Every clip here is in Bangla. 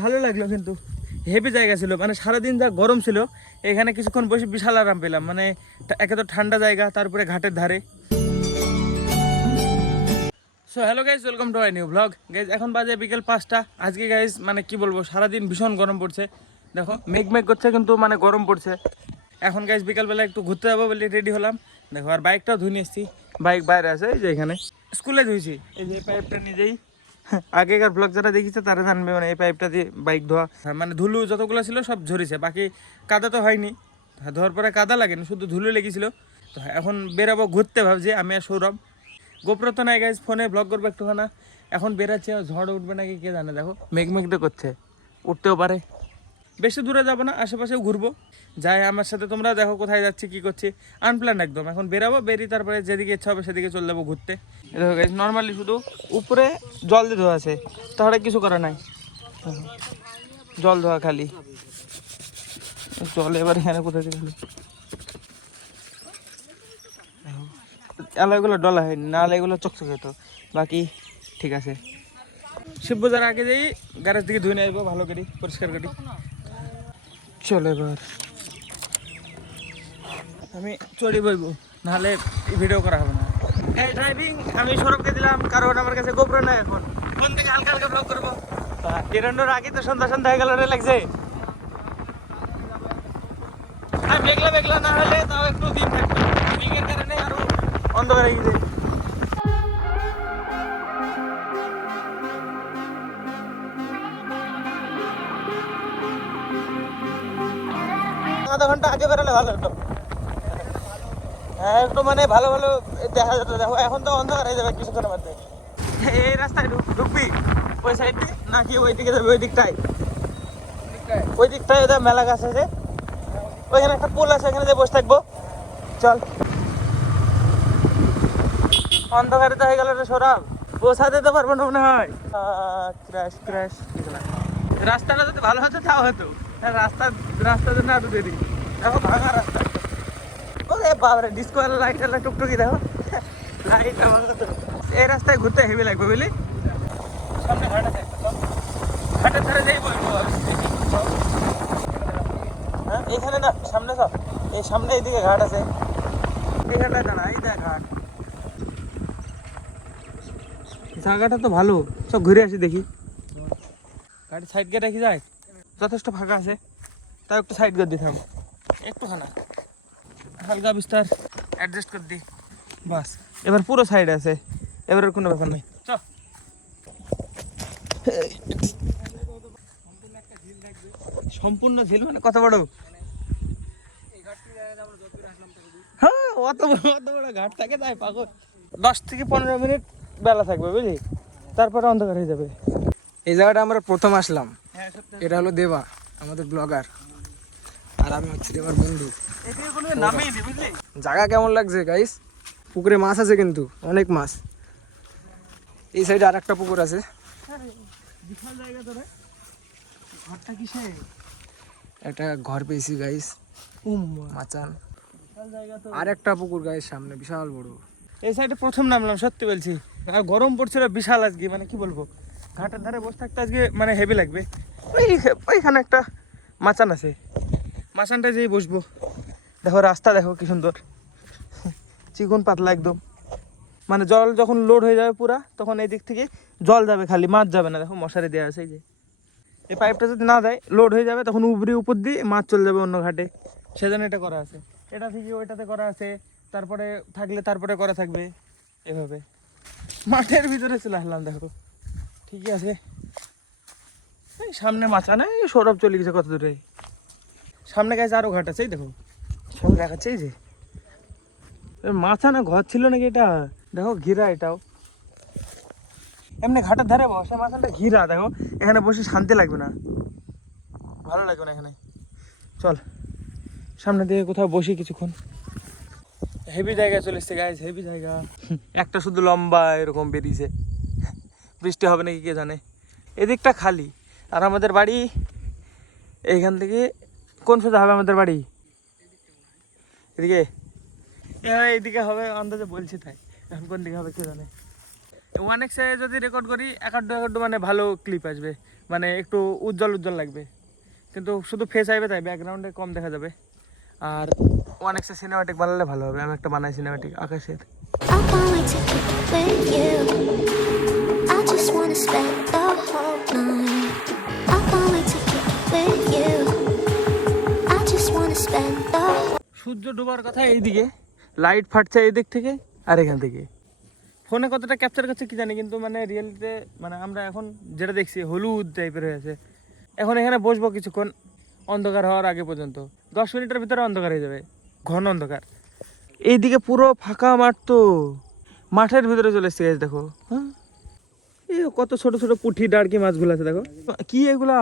ভালো লাগলো, কিন্তু হেভি জায়গা ছিল, মানে সারাদিন যা গরম ছিল এখানে কিছুক্ষণ বসে বিশাল আরাম পেলাম। মানে একে তো ঠান্ডা জায়গা, তারপরে ঘাটের ধারে। So hello guys, welcome to my new blog. Guys এখন বাজে বিকেল 5টা। আজকে গাইজ মানে কি বলবো, সারাদিন ভীষণ গরম পড়ছে। দেখো মেঘ মেঘ করছে কিন্তু মানে গরম পড়ছে। এখন গাইজ বিকালবেলা একটু ঘুরতে যাবো বলে রেডি হলাম। দেখো আর বাইকটাও ধুয়ে নিয়ে এসেছি, বাইক বাইরে আছে এই যে এখানে। স্কুলে ধুয়েছি, এই যে পাইপটা নিজেই। আগেকার ব্লগ যারা দেখিছে তারা জানবে, মানে এই পাইপটা দিয়ে বাইক ধোয়া। মানে ধুলো যতগুলো ছিল সব ঝরেছে, বাকি কাদা তো হয়নি। ধোয়ার পরে কাদা লাগেনি, শুধু ধুলো লেগেছিল। তো এখন বেরাবো ঘুরতে, ভাবছি আমি আর সৌরভ। গোপ্রো তো নাই গাইজ, ফোনে ব্লগ করবো একটুখানা। এখন বেরাচ্ছে, ঝড় উঠবে নাকি কে জানে। দেখো মেঘ মেঘটা করছে, উঠতেও পারে। বেশি দূরে যাবো না, আশেপাশেও ঘুরবো। যাই আমার সাথে, তোমরা দেখো কোথায় যাচ্ছি কি করছি। আনপ্ল্যান একদম। এখন বেরাবো, বেরিয়ে তারপরে যেদিকে ইচ্ছা হবে সেদিকে চলে যাবো ঘুরতে। দেখো গাইজ নর্মালি শুধু উপরে জল দিয়ে ধোয়া আছে, তাহলে কিছু করা নাই। জল ধোয়া খালি, জল এবার এখানে কোথায় খালি এলাগুলো ডলা হয়নি, নাহলে এগুলো চকচকে হতো। বাকি ঠিক আছে। শিব পূজার আগে যেই গ্যারেজ দিকে ধুয়ে নিয়ে আসবো ভালো করি, পরিষ্কার করি। চলো এবার আমি চড়ি বইবো, নাহলে ভিডিও করা হবে না। এই ড্রাইভিং আমি সৌরভকে দিলাম, কারণ আমার কাছে গোপ্রো নাই। এখন ফোন থেকে হালকা হালকা ব্লগ করবো। এরান্ডোর আগে তো সন্ধ্যা সন্ধ্যা হয়ে গেল রে, লাগছে। আর মেঘলা মেঘলা না হলে তাও একটু দিন থাকতো, মেঘের কারণে আরো অন্ধকার হয়ে গেছে। আধা ঘন্টা আগে বেরোলে ভালো হতো। হ্যাঁ একটু মানে ভালো ভালো দেখা যেত। দেখো এখন তো অন্ধকার হয়ে যাবে কিছুক্ষণের মধ্যে। এই রাস্তায় ঢুকবি ওই সাইড দিয়ে নাকি ওই দিকে যাবি? ওই দিকটায়, ওই দিকটায় ওদের মেলা গাছ আছে, ওইখানে একটা পোল আছে, এখানে যে বসে থাকবো। চল। অন্ধকারে তো হয়ে গেল রে সৌরভ, বসাতে তো পারবো না মনে হয়। Crash crash. রাস্তাটা যদি ভালো হতো তাও হতো। রাস্তার জন্য আরো দেরি। দেখো ভাঙা রাস্তা। ওরে বাবারে, ডিসকো লাইট টুকটুকি দেখো, লাইট ভাঙা তো। এই রাস্তায় ঘুরতে হেভি লাগবে বুঝলি। সামনে ঘাট আছে, ঘাটের ধারে যাই বলবো। হ্যাঁ এইখানে না, সামনে সব এই সামনে এইদিকে ঘাট আছে। এখানে দাঁড়া, এই দেখ ঘাট। জায়গাটা তো ভালো, সব ঘুরে আসি দেখি। গাড়ি সাইড দিয়ে রেখে যায়, যথেষ্ট ফাঁকা আছে, তাও একটু সাইড করে দিতাম একটুখানা, হালকা বিস্তার অ্যাডজাস্ট করে দিই বাস। এবার পুরো সাইড আছে, এবার কোনো ব্যাপার নেই। চ সম্পূর্ণ ঝিল মানে কত বড়? হ্যাঁ অত বড় ঘাট থাকে তাই পাগল। 10 থেকে 15 মিনিট বেলা থাকবে বুঝলি, তারপরে অন্ধকার হয়ে যাবে। এই জায়গাটা আমরা প্রথম আসলাম। এটা হলো দেবা, আমাদের ব্লগার, আর আমি হচ্ছে দেবার বন্ধু। জায়গা কেমন লাগছে গাইস? পুকুরে মাছ আছে কিন্তু অনেক মাছ। এই সাইডে আর একটা পুকুর আছে। বিশাল জায়গা তো রে, ঘরটা কিসে? একটা ঘর পেয়েছি গাইস, মাচান। আর একটা পুকুর গাইস সামনে, বিশাল বড়। এই সাইডে প্রথম নামলাম, সত্যি বলছি। আর গরম পড়ছিল বিশাল আজকে, মানে কি বলবো, ঘাটের ধারে বসে থাকতে আজকে মানে হেভি লাগবে। ওইখানে একটা মাচান আছে, মাচানটায় যেই বসবো। দেখো রাস্তা দেখো কি সুন্দর, চিকন পাতলা একদম। মানে জল যখন লোড হয়ে যাবে পুরা, তখন এই দিক থেকে জল যাবে, খালি মাছ যাবে না। দেখো মশারি দেওয়া আছে, এই যে এই পাইপটা যদি না দেয় লোড হয়ে যাবে, তখন উপর দিয়ে মাছ চলে যাবে অন্য ঘাটে। সেজন্য এটা করা আছে, এটা থেকে ওইটাতে করা আছে, তারপরে থাকলে তারপরে করা থাকবে এভাবে। মাঠের ভিতরে চলে আসলাম, দেখো ঠিকই আছে। এই সামনে মাচা না, এই সৌরভ চলে গেছে কত দূরে। সামনে গাছ আরো ঘাট আছে, এই দেখো সব দেখাচ্ছে। এই যে মাছা না ঘর ছিল নাকি এটা, দেখো ঘিরা এটাও। এমনি ঘাটের ধারে বসে মাছটা ঘিরা, দেখো এখানে বসে শান্তি লাগবে না, ভালো লাগবে না এখানে। চল সামনে দিকে কোথাও বসি কিছুক্ষণ। হেভি জায়গায় চলে এসছে গাইজ, হেভি জায়গা। একটা শুধু লম্বা এরকম বেরিয়েছে, বৃষ্টি হবে নাকি কে জানে। এদিকটা খালি, আর আমাদের বাড়ি এইখান থেকে কোন সোজা হবে আমাদের বাড়ি? এদিকে, এইদিকে হবে আন্দাজে বলছি, তাই এখন কোন দিকে হবে কে জানে। 1x যদি রেকর্ড করি, একাড্ডু মানে ভালো ক্লিপ আসবে। মানে একটু উজ্জ্বল উজ্জ্বল লাগবে, কিন্তু শুধু ফেস আইবে তাই ব্যাকগ্রাউন্ডে কম দেখা যাবে। আর অনেক সিনেমাটিক বানালে ভালো হবে। আমি একটা বানাই সিনেমাটিক আকাশের। I can't wait to kick it with you. I just wanna spend the whole night. I can't wait to kick it with you. I just wanna spend the whole সূর্য ডোবার কথা এইদিকে, লাইট ফাটছে এই দিক থেকে আর এখান থেকে। ফোনে কতটা ক্যাপচার করছে কি জানি, কিন্তু মানে রিয়েলিটিতে মানে আমরা এখন যেটা দেখছি হলুদ টাইপের হয়ে আছে। এখন এখানে বসবো কিছুক্ষণ অন্ধকার হওয়ার আগে পর্যন্ত, 10 মিনিটের ভিতরে অন্ধকার হয়ে যাবে, ঘন অন্ধকার। এইদিকে পুরো ফাঁকা মাঠ, তো মাঠের ভিতরে চলে এসছে গাইস, দেখো। হ্যাঁ, এই কত ছোট ছোট পুঁটি ডাড়কি মাছগুলো আছে দেখো। কি এগুলা?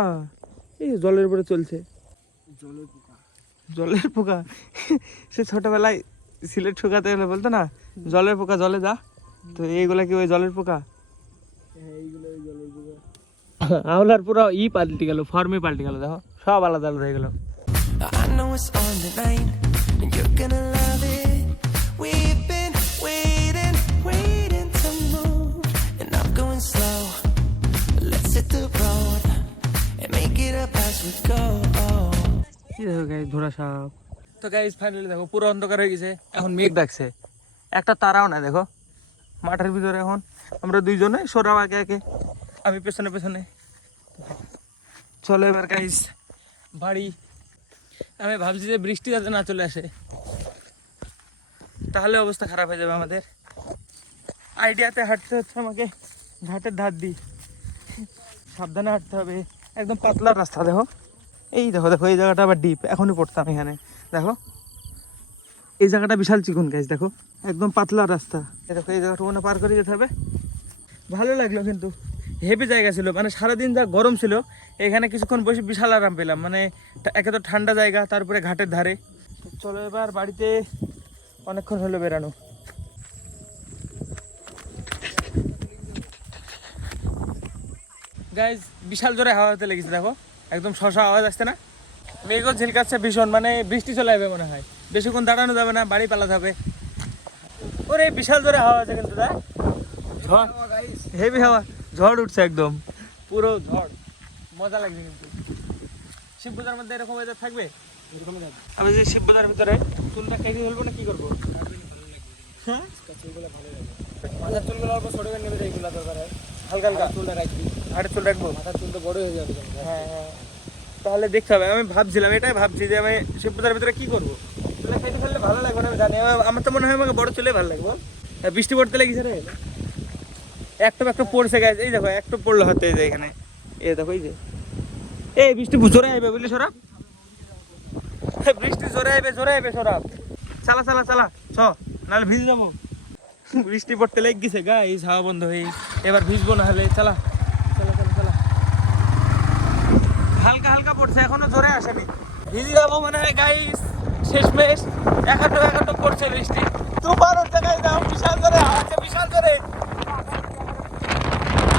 এই জলের উপরে চলছে, জলের পোকা। সে ছোটবেলায় সিলেট শুকাতে গেলে বলতো না, জলের পোকা জলে যা। তো এইগুলা কি ওই জলের পোকা? আওলার পুরো পাল্টে গেল, ফর্মে পাল্টে গেল, দেখো সব আলাদা আলাদা হয়ে গেল। I know it's on the line, and you're gonna love it. We've been waiting to move, and I'm going slow. Let's hit the road and make it up as we go. কি দেখো গাইস, ধরা সাপ। তো গাইস ফাইনালি দেখো পুরো অন্ধকার হয়ে গেছে, এখন মেঘ ডাকছে, একটা তারাও না। দেখো মাঠের ভিতরে এখন আমরা দুইজনে সরাব আগে আগে, আমি পেছনে পেছনে। চলো এবার গাইস বাড়ি। আমি ভাবছি যে বৃষ্টি যাতে না চলে আসে, তাহলে অবস্থা খারাপ হয়ে যাবে আমাদের। আইডিয়াতে হাঁটতে হচ্ছে আমাকে ঘাটের ধার দিয়ে, সাবধানে হাঁটতে হবে। একদম পাতলা রাস্তা, দেখো এই দেখো, দেখো এই জায়গাটা আবার ডিপ, এখনই পড়তাম এখানে। দেখো এই জায়গাটা বিশাল চিকন গাইস, দেখো একদম পাতলা রাস্তা। দেখো এই জায়গাটা মনে পার করে যেতে হবে। ভালো লাগলো, কিন্তু হেভি জায়গা ছিল, মানে সারাদিন যা গরম ছিল, এখানে কিছুক্ষণ বসে বিশাল আরাম পেলাম। মানে একে তো ঠান্ডা জায়গা, তারপরে ঘাটের ধারে। চলো এবার বাড়িতে, অনেকক্ষণ হলো বেরানো। গাইজ বিশাল জোরে হাওয়া হতে লেগেছে, দেখো একদম শশা আওয়াজ আসছে না? মেঘও ঝিলকাচ্ছে ভীষণ, মানে বৃষ্টি চলে যাবে মনে হয়। বেশিক্ষণ দাঁড়ানো যাবে না, বাড়ি পালাতে হবে। ওরে বিশাল জোরে হাওয়া আছে কিন্তু, দেখ ঝড়, হেভি হাওয়া, ঝড় উঠছে একদম, পুরো ঝড়। মজা লাগছে কিন্তু। শিব পূজার মধ্যে এরকম ওয়েদার থাকবে? আমি যে শিব পূজার ভিতরে চুলটা কেটে ফেলবো না কি করবো? হ্যাঁ মাথার চুলগুলো অল্প ছোট করে নেবে, এইগুলো দরকার হয়। হালকা হালকা চুলটা রাখবি, ঘাটের চুল রাখবো, মাথার চুল তো বড় হয়ে যাবে। হ্যাঁ হ্যাঁ, তাহলে দেখতে হবে। আমি ভাবছিলাম, এটাই ভাবছি যে আমি শিব পূজার ভিতরে কি করবো। চুলে কেটে ফেললে ভালো লাগবে না আমি জানি, আমার তো মনে হয় আমাকে বড় চুলে ভালো লাগবে। বৃষ্টি পড়তে লেগেছে রে, একটু একটু পড়ছে গাছ, এই দেখো একটু পড়লো হাতে, এই যে এখানে, এই দেখো এই যে, এই বৃষ্টি জোরে আইবে বুঝলি সরাব, বৃষ্টি জোরে আইবে সরাব। চালা চালা চালা চ, নাহলে ভিজে যাবো। বৃষ্টি পড়তে লেগে গেছে গাইস, হাওয়া বন্ধ হয়ে, এবার ভিজবো না হলে। চালা চালা চালা চালা, হালকা হালকা পড়ছে, এখনো জোরে আসেনি। ভিজে যাবো মনে হয় গাইস, শেষমেশ একাটো একাটো পড়ছে বৃষ্টি। তুফান উঠছে গাইস, বিশাল জোরে হাওয়া আছে, বিশাল জোরে।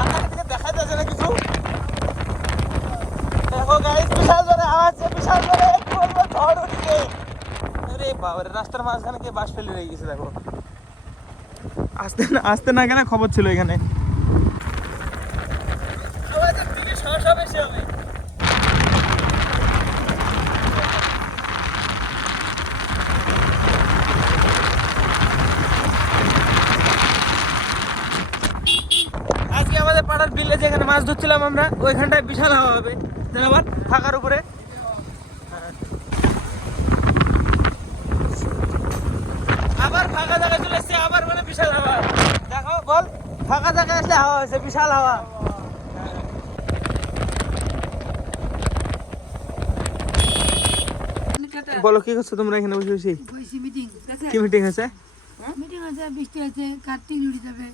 আকাশ থেকে দেখা যাচ্ছে না কিছু, দেখো গাইস বিশাল জোরে হাওয়া আছে, বিশাল জোরে বলবো ঝড় উঠছে। আরে বাবা, রাস্তার মাঝখানে কে বাস ফেলে রয়ে গেছে দেখো। আসতে না গেলে খবর ছিল এখানে। আজকে আমাদের পাড়ার বিলে যেখানে মাছ ধরছিলাম আমরা, ওইখানটায় বিশাল হাওয়া হবে। আবার ফাঁকার উপরে, আবার ফাঁকা জায়গায় চলে এসছে, আবার মানে বিশাল হাওয়া। দেখো বল, ফাঁকা জায়গায় আসলে হাওয়া হয়েছে, বিশাল হাওয়া। বলো কি করছো তোমরা এখানে বসে বসে? মিটিং কি মিটিং আছে? মিটিং আছে, বৃষ্টি আছে, কার টিন উড়ে যাবে,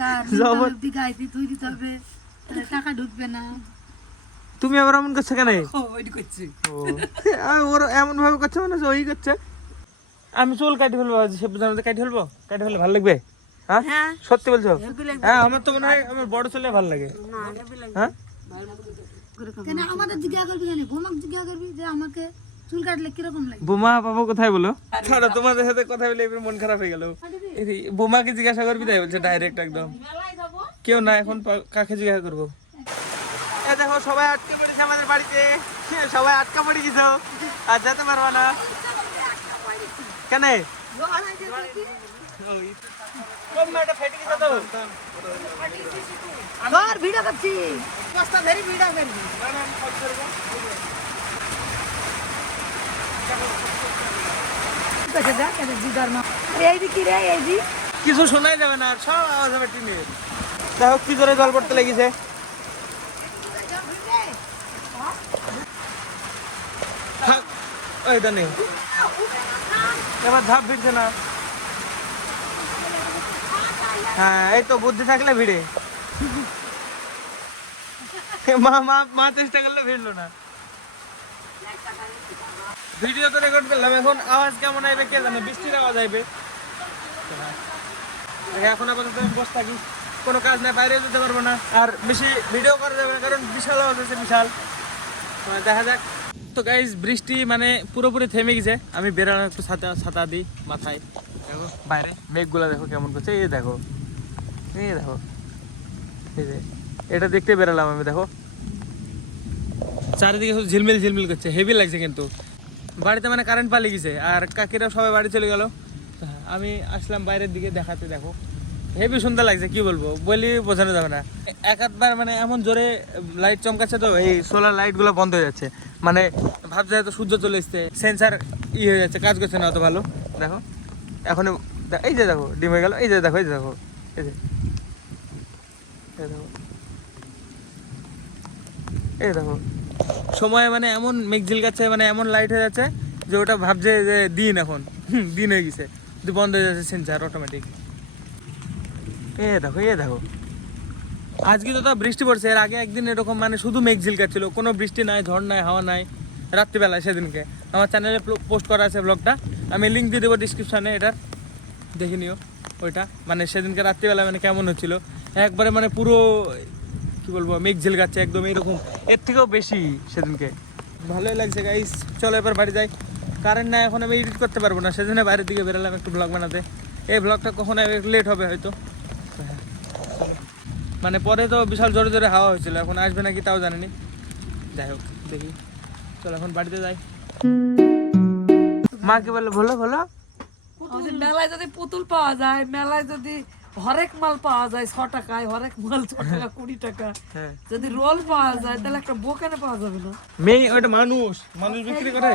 কার জবর। গাইতে তুই দিতে হবে, টাকা ঢুকবে না। তুমি আবার এমন করছো কেন? ওইটি করছি। ওর এমন ভাবে করছে মানে ওই করছে। আমি চুল কাটি ফেলবো, সে বুঝানোতে কাটি ফেলবো, কাটি ফেললে ভালো লাগবে? হ্যাঁ সত্যি বলছো? হ্যাঁ আমার তো মনে হয় আমার বড় চুলে ভালো লাগে। হ্যাঁ কেন আমাদের জিজ্ঞাসা করবি, কেন বোমাকে জিজ্ঞাসা করবি যে আমাকে চুল কাটলে কিরকম লাগে? বোমা পাবো কোথায় বলো? ছাড়ো, তোমাদের সাথে কথা বলে এবার মন খারাপ হয়ে গেল। বোমাকে জিজ্ঞাসা করবি তাই বলছে ডাইরেক্ট একদম। কেউ না, এখন কাকে জিজ্ঞাসা করবো? এ দেখো সবাই আটকে পড়েছে আমাদের বাড়িতে, সবাই আটকা পড়ে গেছো আর যেতে পারবা না কেন? ফেটে গেছে তো আমার ভিডিও করছি বস্তা ধরে ভিডিও করবি দেখ এটা জিদার মা এই দি কি রে এই দি কিছু শোনাই যাবে না, আর সব আওয়াজ হবে টিনের। দেখো কি জোরে জল পড়তে লেগেছে। থাক, ওই দা নেই, এবার ধাপ ভিড়ছে না। হ্যাঁ এই তো বুদ্ধি থাকলে ভিড়ে। মা মা মা চেষ্টা করলে ভিড়লো না। ভিডিও তো রেকর্ড করলাম, এখন আওয়াজ কেমন আইবে কে জানে, বৃষ্টির আওয়াজ আইবে। এখন আপাতত আমি বসে থাকি, কোনো কাজ নাই, বাইরে যেতে পারবো না, আর বেশি ভিডিও করা যাবে না কারণ বিশাল আওয়াজ আছে, বিশাল। দেখা যাক। তো গাইজ বৃষ্টি মানে পুরোপুরি থেমে গেছে, আমি বেরোনো একটু ছাতা দিই মাথায়। দেখো বাইরে মেঘগুলো দেখো কেমন করছে, এই দেখো এই দেখো, এই যে এটা দেখতে বেরোলাম আমি। দেখো চারিদিকে শুধু ঝিলমিল ঝিলমিল করছে, হেভি লাগছে। কিন্তু বাড়িতে মানে কারেন্ট পালিয়ে গেছে আর কাকিরাও সবাই বাড়ি চলে গেল। আমি আসলাম বাইরের দিকে দেখাতে, দেখো হেভি সুন্দর লাগছে, কি বলবো, বলি বোঝানো যাবে না। এক আধবার মানে এমন জোরে লাইট চমকাচ্ছে তো এই সোলার লাইটগুলো বন্ধ হয়ে যাচ্ছে, মানে ভাবছে হয়তো সূর্য চলে এসছে, সেন্সার হয়ে যাচ্ছে, কাজ করছে না অত ভালো। দেখো এখন এই যে দেখো ডিম হয়ে গেল, এই যে দেখো এই যে দেখো এই যে দেখো এই দেখো সময় মানে এমন মেঘ ঝিলকাচ্ছে, মানে এমন লাইট হয়ে যাচ্ছে যে ওটা ভাবছে যে দিন, এখন দিন হয়ে গেছে, বন্ধ হয়ে যাচ্ছে সেন্সার অটোমেটিক। এ দেখো এ দেখো আজকে তো বৃষ্টি পড়ছে, এর আগে একদিন এরকম মানে শুধু মেঘ ঝিলকাচ্ছিল, কোনো বৃষ্টি নাই, ঝড় নাই, হাওয়া নাই। রাত্রিবেলায় সেদিনকে আমার চ্যানেলে পোস্ট করা আছে ব্লগটা, আমি লিঙ্ক দিয়ে দেবো ডিসক্রিপশানে, এটার দেখে নিও ওইটা। মানে সেদিনকে রাত্রিবেলা মানে কেমন হচ্ছিল, একবারে মানে পুরো কি বলবো মেঘ ঝিলকাচ্ছে একদম এইরকম, এর থেকেও বেশি সেদিনকে। ভালোই লাগছে গাইস, চলো এবার বাড়ি যাই। কারেন্ট নাই, এখন আমি এডিট করতে পারবো না, সেজন্য বাইরের দিকে বেরোলাম একটু ব্লগ বানাতে। এই ব্লগটা কখনো লেট হবে হয়তো, মানে পরে তো বিশাল জোরে জোরে হাওয়া হয়েছিল, এখন আসবে নাকি তাও জানিনি। যাই হোক দেখি, চলো এখন বাড়িতে যাই। মা কি বলে বলো বলো? মেলায় যদি পুতুল পাওয়া যায়, মেলায় যদি হরেক মাল পাওয়া যায় 6 টাকায়, হরেক মাল 6 টাকা 20 টাকা, যদি রোল পাওয়া যায় তাহলে একটা বোকানে পাওয়া যাবে না? মেয়ে ওটা মানুষ, মানুষ বিক্রি করে।